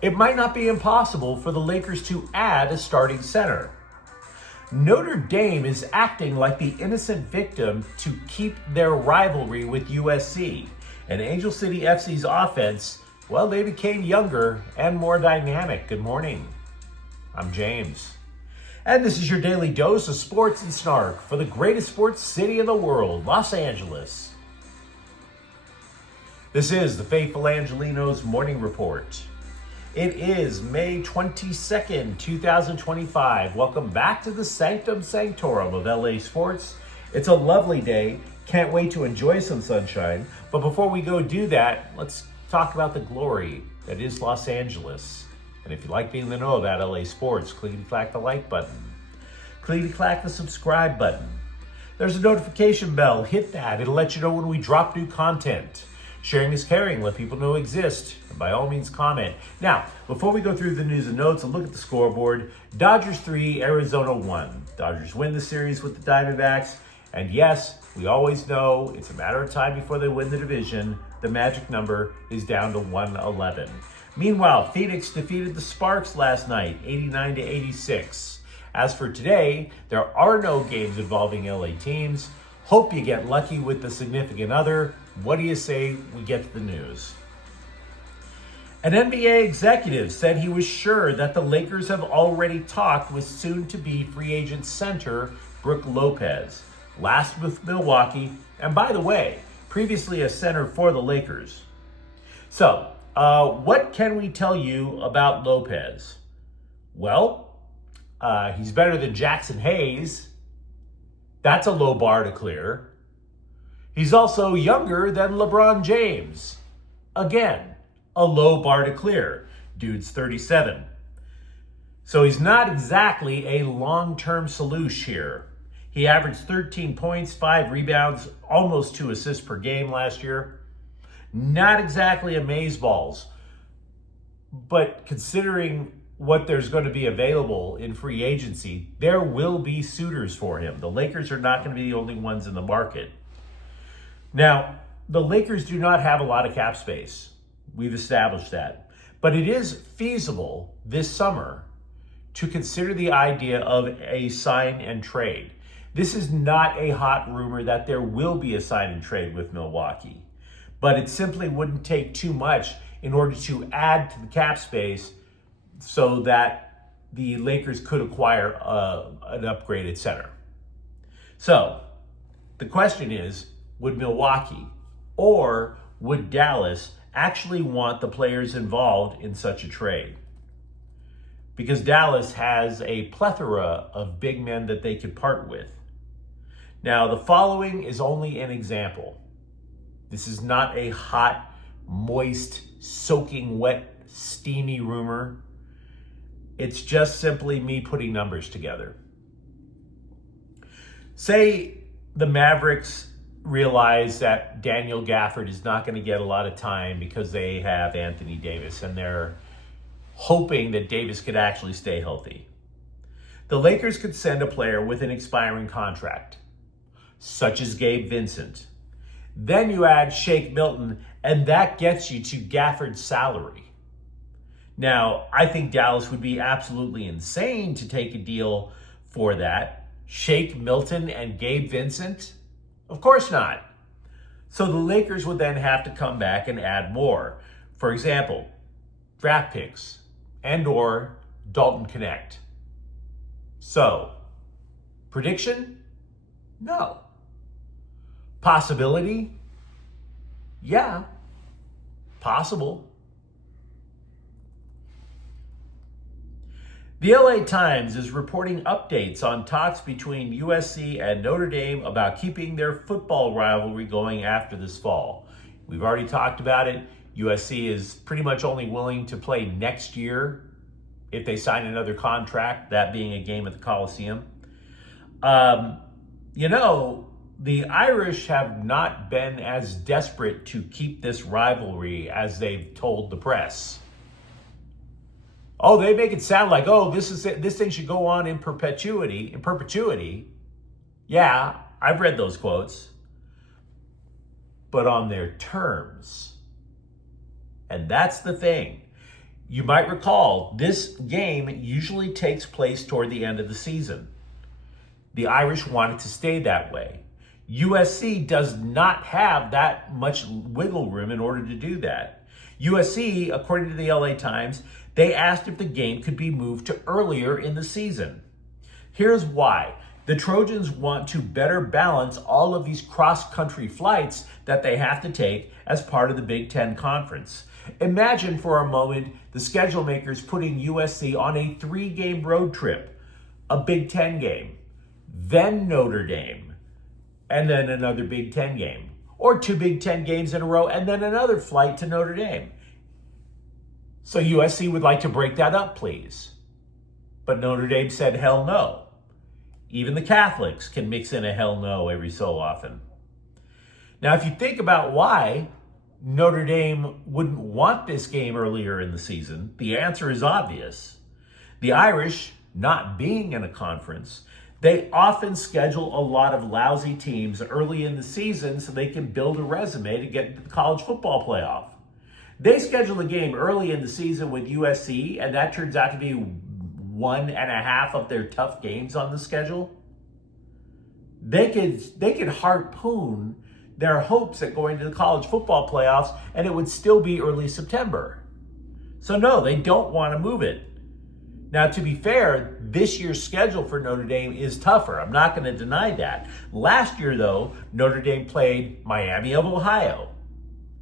it might not be impossible for the Lakers to add a starting center. Notre Dame is acting like the innocent victim to keep their rivalry with USC. And Angel City FC's offense, well, they became younger and more dynamic. Good morning. I'm James. And this is your daily dose of sports and snark for the greatest sports city in the world, Los Angeles. This is the Faithful Angelenos Morning Report. It is May 22nd, 2025. Welcome back to the Sanctum Sanctorum of LA Sports. It's a lovely day. Can't wait to enjoy some sunshine. But before we go do that, let's talk about the glory that is Los Angeles. And if you'd like being in the know about LA Sports, clickety-clack the like button. Clickety-clack the subscribe button. There's a notification bell. Hit that. It'll let you know when we drop new content. Sharing is caring. Let people know exist. And by all means, comment. Now, before we go through the news and notes, a look at the scoreboard. Dodgers 3, Arizona 1. Dodgers win the series with the Diamondbacks. And yes, we always know it's a matter of time before they win the division. The magic number is down to 111. Meanwhile, Phoenix defeated the Sparks last night, 89-86. As for today, there are no games involving LA teams. Hope you get lucky with the significant other. What do you say we get to the news? An NBA executive said he was sure that the Lakers have already talked with soon-to-be free agent center Brook Lopez, last with Milwaukee, and by the way, previously a center for the Lakers. So, what can we tell you about Lopez? Well, he's better than Jackson Hayes. That's a low bar to clear. He's also younger than LeBron James. Again, a low bar to clear. Dude's 37. So he's not exactly a long-term solution here. He averaged 13 points, 5 rebounds, almost 2 assists per game last year. Not exactly amazeballs. But considering what there's going to be available in free agency, there will be suitors for him. The Lakers are not going to be the only ones in the market. Now, the Lakers do not have a lot of cap space. We've established that. But it is feasible this summer to consider the idea of a sign and trade. This is not a hot rumor that there will be a sign and trade with Milwaukee, but it simply wouldn't take too much in order to add to the cap space so that the Lakers could acquire an upgraded center. So the question is, would Milwaukee or would Dallas actually want the players involved in such a trade? Because Dallas has a plethora of big men that they could part with. Now, the following is only an example. This is not a hot, moist, soaking wet, steamy rumor. It's just simply me putting numbers together. Say the Mavericks realize that Daniel Gafford is not going to get a lot of time because they have Anthony Davis and they're hoping that Davis could actually stay healthy. The Lakers could send a player with an expiring contract, such as Gabe Vincent. Then you add Shake Milton, and that gets you to Gafford's salary. Now, I think Dallas would be absolutely insane to take a deal for that. Shake Milton and Gabe Vincent? Of course not. So the Lakers would then have to come back and add more. For example, draft picks and or Dalton Connect. So, prediction? No. Possibility? Yeah. Possible. The LA Times is reporting updates on talks between USC and Notre Dame about keeping their football rivalry going after this fall. We've already talked about it. USC is pretty much only willing to play next year if they sign another contract, that being a game at the Coliseum. The Irish have not been as desperate to keep this rivalry as they've told the press. Oh, they make it sound like, this thing should go on in perpetuity. Yeah, I've read those quotes. But on their terms. And that's the thing. You might recall this game usually takes place toward the end of the season. The Irish wanted to stay that way. USC does not have that much wiggle room in order to do that. USC, according to the LA Times, they asked if the game could be moved to earlier in the season. Here's why. The Trojans want to better balance all of these cross-country flights that they have to take as part of the Big Ten Conference. Imagine for a moment the schedule makers putting USC on a 3-game road trip, a Big Ten game, then Notre Dame, and then another Big Ten game, or 2 Big Ten games in a row, and then another flight to Notre Dame. So USC would like to break that up, please. But Notre Dame said, hell no. Even the Catholics can mix in a hell no every so often. Now, if you think about why Notre Dame wouldn't want this game earlier in the season, the answer is obvious. The Irish, not being in a conference, they often schedule a lot of lousy teams early in the season so they can build a resume to get into the college football playoff. They schedule a game early in the season with USC, and that turns out to be 1.5 of their tough games on the schedule. They could harpoon their hopes at going to the college football playoffs, and it would still be early September. So no, they don't want to move it. Now, to be fair, this year's schedule for Notre Dame is tougher. I'm not going to deny that. Last year, though, Notre Dame played Miami of Ohio,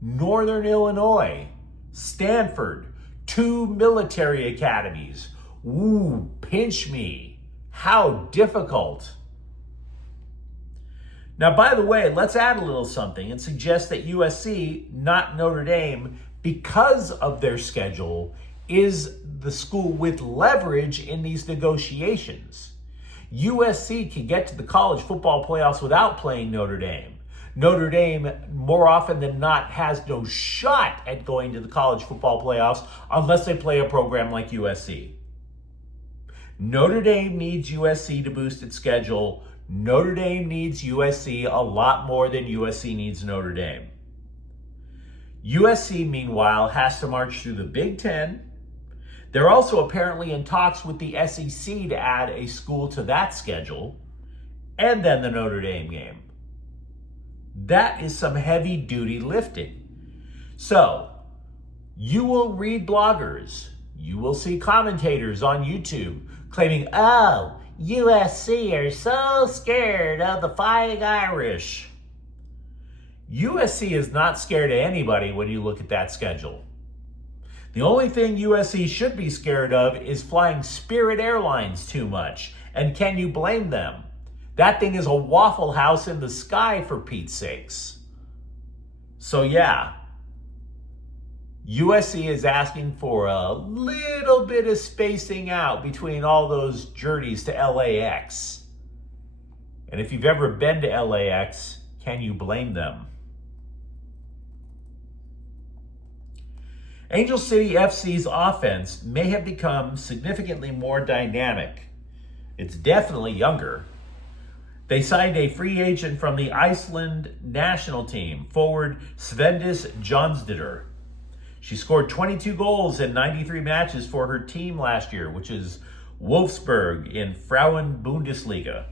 Northern Illinois, Stanford, 2 military academies. Ooh, pinch me. How difficult. Now, by the way, let's add a little something and suggest that USC, not Notre Dame, because of their schedule, is the school with leverage in these negotiations. USC can get to the college football playoffs without playing Notre Dame. Notre Dame, more often than not, has no shot at going to the college football playoffs unless they play a program like USC. Notre Dame needs USC to boost its schedule. Notre Dame needs USC a lot more than USC needs Notre Dame. USC, meanwhile, has to march through the Big Ten. They're also apparently in talks with the SEC to add a school to that schedule, and then the Notre Dame game. That is some heavy-duty lifting. So, you will read bloggers, you will see commentators on YouTube claiming, oh, USC are so scared of the Fighting Irish. USC is not scared of anybody when you look at that schedule. The only thing USC should be scared of is flying Spirit Airlines too much. And can you blame them? That thing is a Waffle House in the sky, for Pete's sakes. So yeah, USC is asking for a little bit of spacing out between all those journeys to LAX. And if you've ever been to LAX, can you blame them? Angel City FC's offense may have become significantly more dynamic. It's definitely younger. They signed a free agent from the Iceland national team, forward Svendis Jonsdottir. She scored 22 goals in 93 matches for her team last year, which is Wolfsburg in Frauen Bundesliga.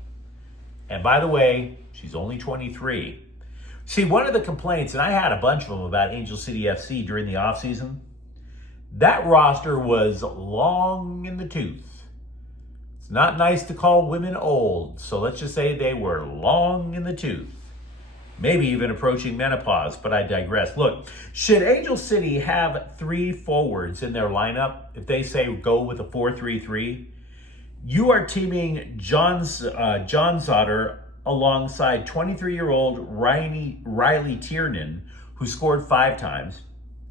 And by the way, she's only 23. See, one of the complaints, and I had a bunch of them about Angel City FC during the offseason, that roster was long in the tooth. It's not nice to call women old, so let's just say they were long in the tooth. Maybe even approaching menopause, but I digress. Look, should Angel City have 3 forwards in their lineup, if they say go with a 4-3-3, you are teaming Jonsdottir alongside 23-year-old Riley Tiernan, who scored 5 times,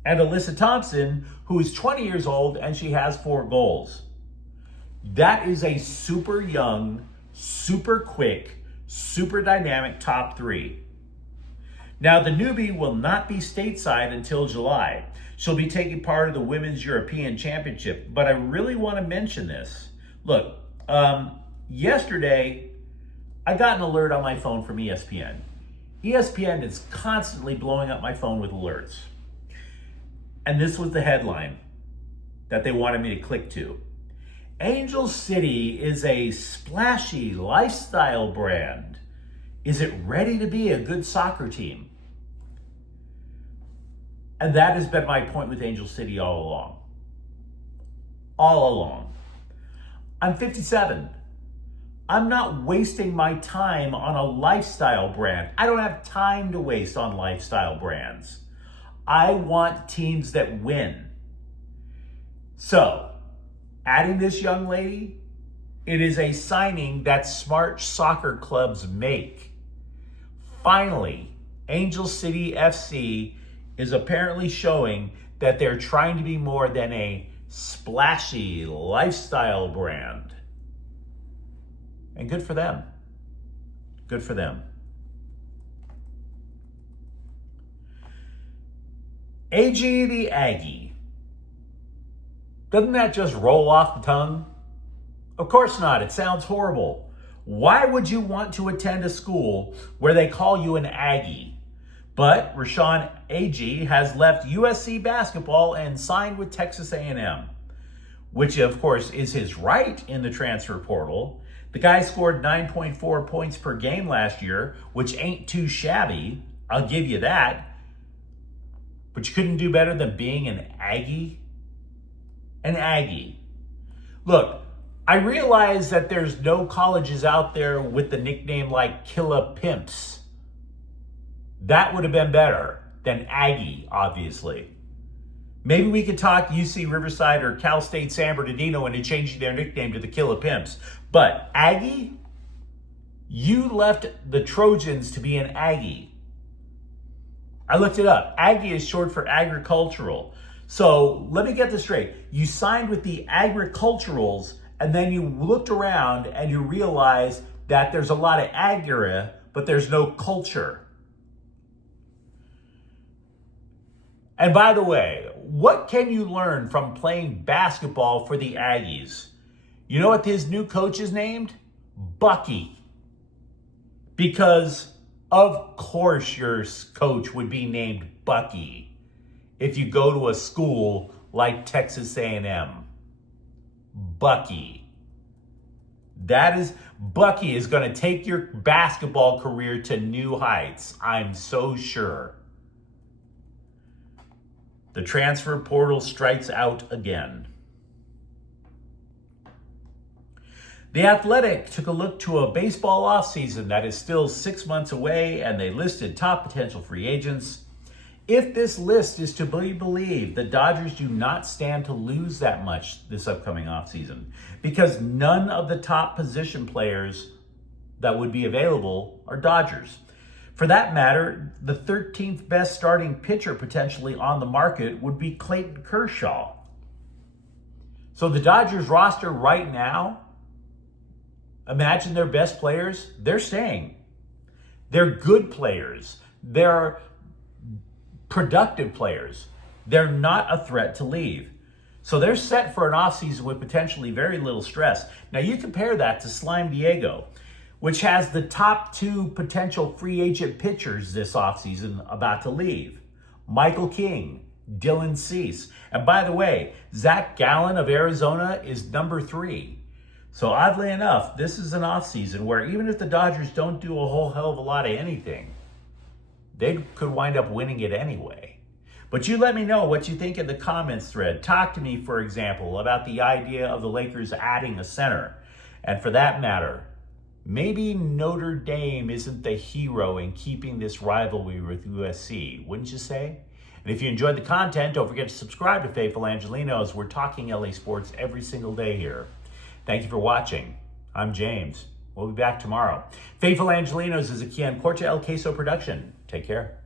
and Alyssa Thompson, who is 20 years old and she has 4 goals. That is a super young, super quick, super dynamic top 3. Now, the newbie will not be stateside until July. She'll be taking part of the Women's European Championship, but I really want to mention this. Look, yesterday, I got an alert on my phone from ESPN. ESPN is constantly blowing up my phone with alerts. And this was the headline. that they wanted me to click to. Angel City is a splashy lifestyle brand. Is it ready to be a good soccer team? And that has been my point with Angel City all along. All along. I'm 57. I'm not wasting my time on a lifestyle brand. I don't have time to waste on lifestyle brands. I want teams that win. So, adding this young lady, it is a signing that smart soccer clubs make. Finally, Angel City FC is apparently showing that they're trying to be more than a splashy lifestyle brand. And good for them. Good for them. AG the Aggie. Doesn't that just roll off the tongue? Of course not. It sounds horrible. Why would you want to attend a school where they call you an Aggie? But Rashawn Agee has left USC basketball and signed with Texas A&M, which of course is his right in the transfer portal. The guy scored 9.4 points per game last year, which ain't too shabby. I'll give you that. But you couldn't do better than being an Aggie? An Aggie. Look, I realize that there's no colleges out there with the nickname like Killa Pimps. That would have been better than Aggie, obviously. Maybe we could talk UC Riverside or Cal State San Bernardino into changing their nickname to the Killa Pimps. But Aggie? You left the Trojans to be an Aggie. I looked it up. Aggie is short for agricultural. So let me get this straight. You signed with the agriculturals, and then you looked around and you realized that there's a lot of agri, but there's no culture. And by the way, what can you learn from playing basketball for the Aggies? You know what his new coach is named? Bucky. Because of course your coach would be named Bucky if you go to a school like Texas A&M. Bucky. Bucky is going to take your basketball career to new heights. I'm so sure. The transfer portal strikes out again. The Athletic took a look to a baseball offseason that is still 6 months away, and they listed top potential free agents. If this list is to be believed, the Dodgers do not stand to lose that much this upcoming offseason because none of the top position players that would be available are Dodgers. For that matter, the 13th best starting pitcher potentially on the market would be Clayton Kershaw. So the Dodgers roster right now, imagine their best players, they're staying. They're good players. They're productive players. They're not a threat to leave. So they're set for an offseason with potentially very little stress. Now you compare that to Slime Diego, which has the top two potential free agent pitchers this offseason about to leave. Michael King, Dylan Cease. And by the way, Zach Gallen of Arizona is number 3. So oddly enough, this is an offseason where even if the Dodgers don't do a whole hell of a lot of anything, they could wind up winning it anyway. But you let me know what you think in the comments thread. Talk to me, for example, about the idea of the Lakers adding a center. And for that matter, maybe Notre Dame isn't the hero in keeping this rivalry with USC, wouldn't you say? And if you enjoyed the content, don't forget to subscribe to Faithful Angelenos. We're talking LA sports every single day here. Thank you for watching. I'm James. We'll be back tomorrow. Faithful Angelenos is a Kian Corte El Queso production. Take care.